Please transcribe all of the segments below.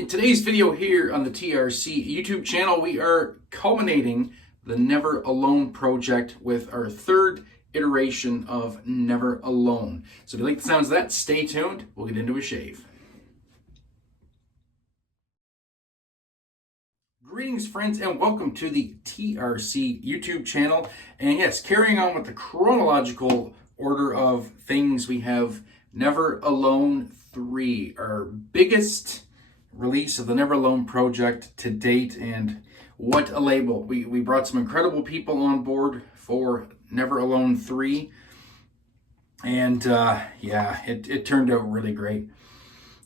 In today's video here on the TRC YouTube channel, we are culminating the Never Alone project with our third iteration of Never Alone. So if you like the sounds of that, stay tuned. We'll get into a shave. Greetings, friends, and welcome to the TRC YouTube channel. And yes, carrying on with the chronological order of things, we have Never Alone 3, our biggest release of the Never Alone project to date, and what a label. We brought some incredible people on board for Never Alone 3, and yeah, it turned out really great.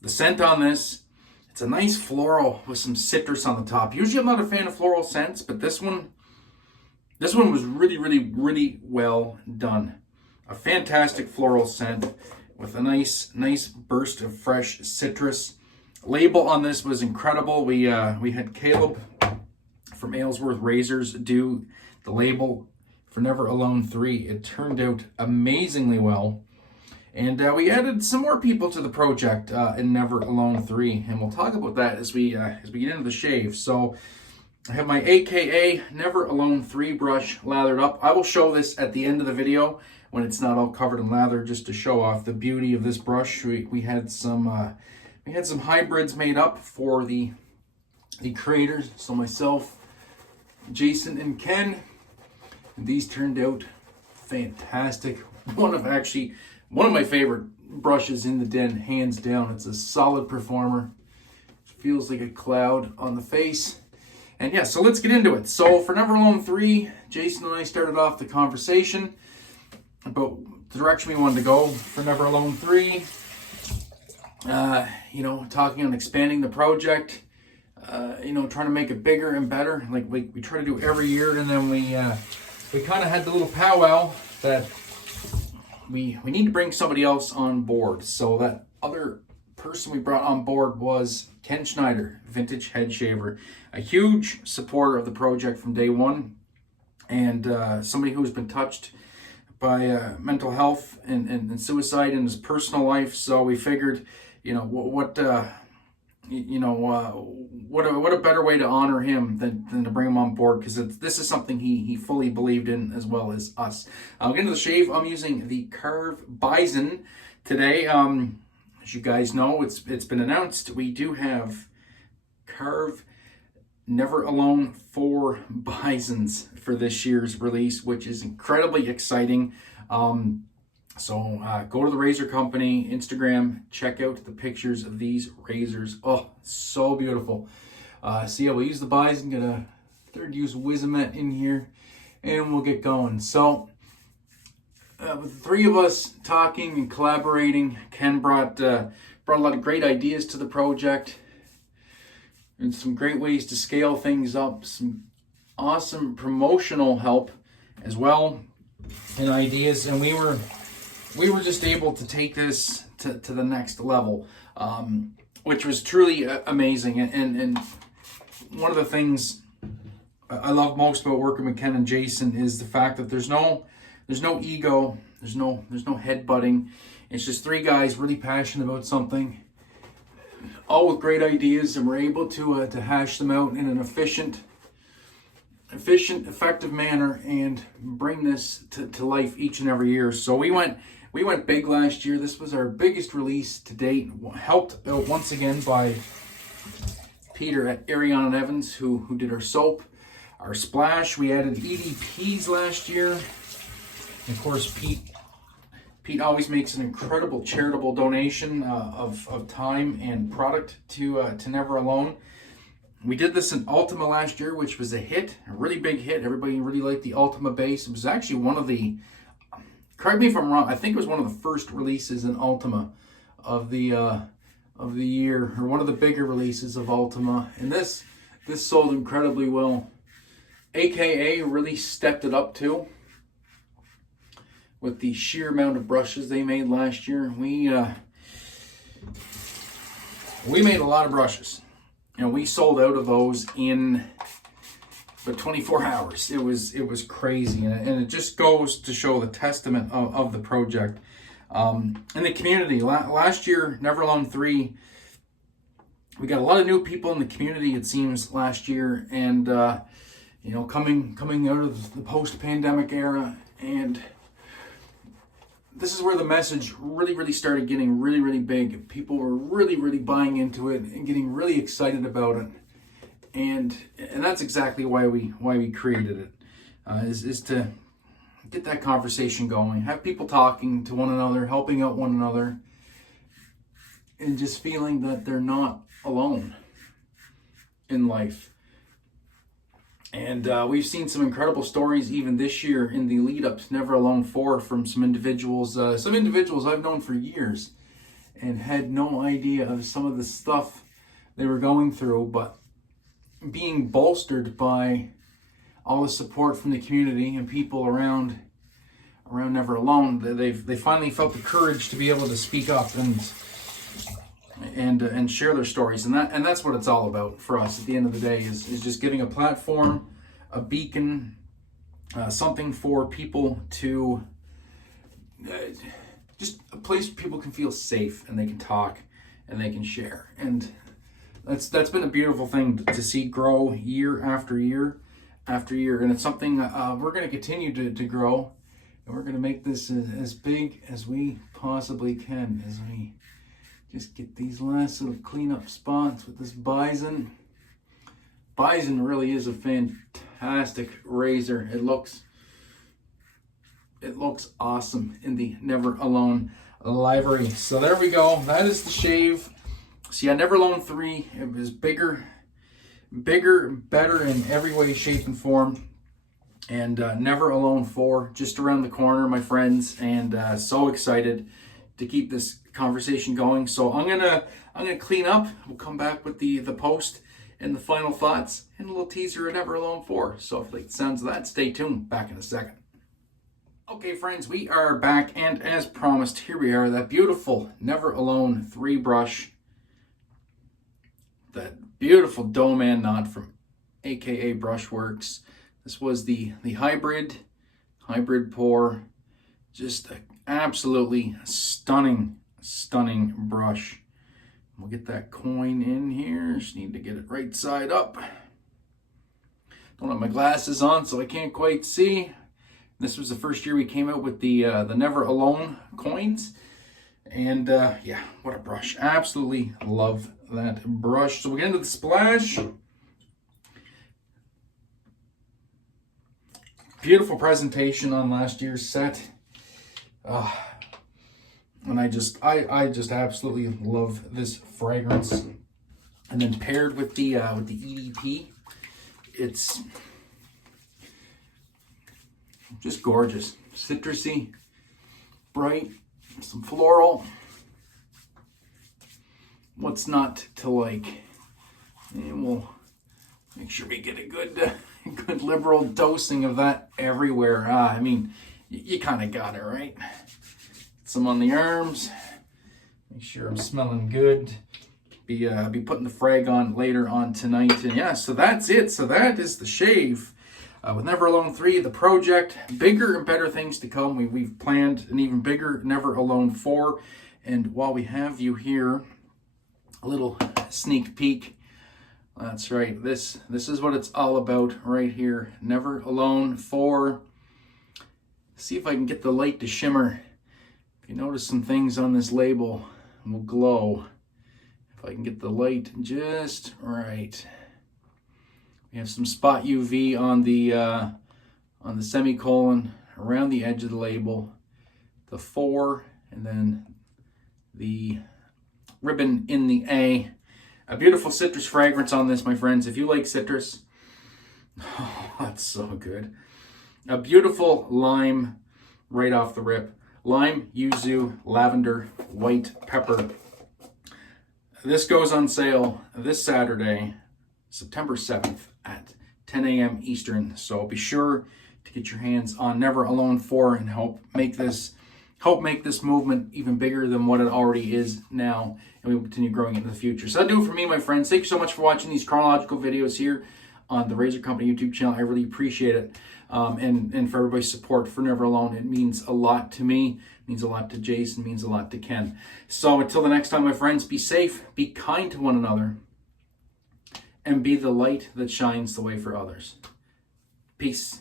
The scent on this, it's a nice floral with some citrus on the top. Usually I'm not a fan of floral scents, but this one was really well done. A fantastic floral scent with a nice burst of fresh citrus. Label on this was incredible. We had Caleb from Aylesworth Razors do the label for Never Alone 3. It turned out amazingly well. And we added some more people to the project in Never Alone 3, and we'll talk about that as we get into the shave. So I have my AKA Never Alone 3 brush lathered up. I will show this at the end of the video when it's not all covered in lather, just to show off the beauty of this brush. We had some hybrids made up for the creators. So myself, Jason, and Ken. And these turned out fantastic. One of my favorite brushes in the den, hands down. It's a solid performer. It feels like a cloud on the face. And yeah, so let's get into it. So for Never Alone 3, Jason and I started off the conversation about the direction we wanted to go for Never Alone 3. Talking on expanding the project, trying to make it bigger and better, like we try to do every year. And then we kind of had the little powwow that we need to bring somebody else on board. So that other person we brought on board was Ken Schneider, Vintage Head Shaver, a huge supporter of the project from day one, and somebody who's been touched by mental health and suicide in his personal life. So we figured, what a better way to honor him than to bring him on board, because this is something he fully believed in, as well as us. I'll get into the shave. I'm using the Carve Bison today. As you guys know, it's been announced, we do have Carve Never Alone 4 Bisons for this year's release, which is incredibly exciting. So go to the razor company Instagram, check out the pictures of these razors. Oh, so beautiful. So yeah, we'll use the Bison, get a third use Wizamet in here, and we'll get going. So with the three of us talking and collaborating, Ken brought a lot of great ideas to the project and some great ways to scale things up, some awesome promotional help as well, and ideas. And we were just able to take this to the next level, which was truly amazing. And one of the things I love most about working with Ken and Jason is the fact that there's no ego, there's no headbutting. It's just three guys really passionate about something, all with great ideas, and we're able to hash them out in an efficient, effective manner and bring this to life each and every year. So we went big last year. This was our biggest release to date, helped out once again by Peter at Ariana and Evans, who did our soap, our splash. We added EDPs last year. And of course, Pete always makes an incredible charitable donation of time and product to Never Alone. We did this in Ultima last year, which was a hit, a really big hit. Everybody really liked the Ultima base. It was actually one of the, correct me if I'm wrong, I think it was one of the first releases in Ultima of the year, or one of the bigger releases of Ultima. And this sold incredibly well. AKA really stepped it up too, with the sheer amount of brushes they made last year. We made a lot of brushes, and we sold out of those in but 24 hours. It was crazy, and it just goes to show the testament of the project and the community. Last year, Never Alone 3 we got a lot of new people in the community, it seems, last year, and you know, coming out of the post-pandemic era, and this is where the message really started getting really big. People were really buying into it and getting really excited about it, and that's exactly why we created it, is to get that conversation going, have people talking to one another, helping out one another, and just feeling that they're not alone in life. And we've seen some incredible stories even this year in the lead up to Never Alone 4 from some individuals I've known for years and had no idea of some of the stuff they were going through, but being bolstered by all the support from the community and people around Never Alone, they finally felt the courage to be able to speak up and share their stories, and that's what it's all about for us at the end of the day, is just giving a platform, a beacon, something for people to just a place where people can feel safe and they can talk and they can share. And that's been a beautiful thing to see grow year after year after year, and it's something we're going to continue to grow, and we're going to make this as big as we possibly can as we just get these last little cleanup spots with this bison. Bison really is a fantastic razor. It looks awesome in the Never Alone library. So there we go. That is the shave. So yeah, Never Alone 3, it was bigger, better in every way, shape, and form. And Never Alone 4 just around the corner, my friends, and so excited to keep this conversation going. So I'm gonna clean up. We'll come back with the post and the final thoughts and a little teaser of Never Alone 4. So if you like the sounds of that, stay tuned. Back in a second. Okay, friends, we are back, and as promised, here we are. That beautiful Never Alone 3 brush. That beautiful Doman knot from AKA Brushworks. This was the hybrid pour. Just an absolutely stunning brush. We'll get that coin in here. Just need to get it right side up. Don't have my glasses on, so I can't quite see. This was the first year we came out with the Never Alone coins. And yeah, what a brush. Absolutely love that brush. So we get into the splash. Beautiful presentation on last year's set. And I just absolutely love this fragrance. And then paired with the EDP, it's just gorgeous. Citrusy, bright, some floral. What's not to like? And we'll make sure we get a good liberal dosing of that everywhere. I mean, you kind of got it, right? Some on the arms. Make sure I'm smelling good. Be putting the frag on later on tonight. And yeah, so that's it. So that is the shave. With Never Alone 3, the project, bigger and better things to come. We've planned an even bigger Never Alone 4. And while we have you here, a little sneak peek. That's right. This is what it's all about right here. Never Alone 4. See if I can get the light to shimmer. If you notice some things on this label will glow. If I can get the light just right. We have some spot UV on the semicolon around the edge of the label, the 4, and then the ribbon in the A. A beautiful citrus fragrance on this, my friends. If you like citrus, oh, that's so good. A beautiful lime right off the rip. Lime, yuzu, lavender, white pepper. This goes on sale this Saturday, September 7th at 10 a.m. Eastern. So be sure to get your hands on Never Alone 4 and help make this movement even bigger than what it already is now, and we will continue growing it in the future. So that'll do it for me, my friends. Thank you so much for watching these chronological videos here on the Razor Company YouTube channel. I really appreciate it. And for everybody's support for Never Alone. It means a lot to me. means a lot to Jason, means a lot to Ken. So until the next time, my friends, be safe, be kind to one another, and be the light that shines the way for others. Peace.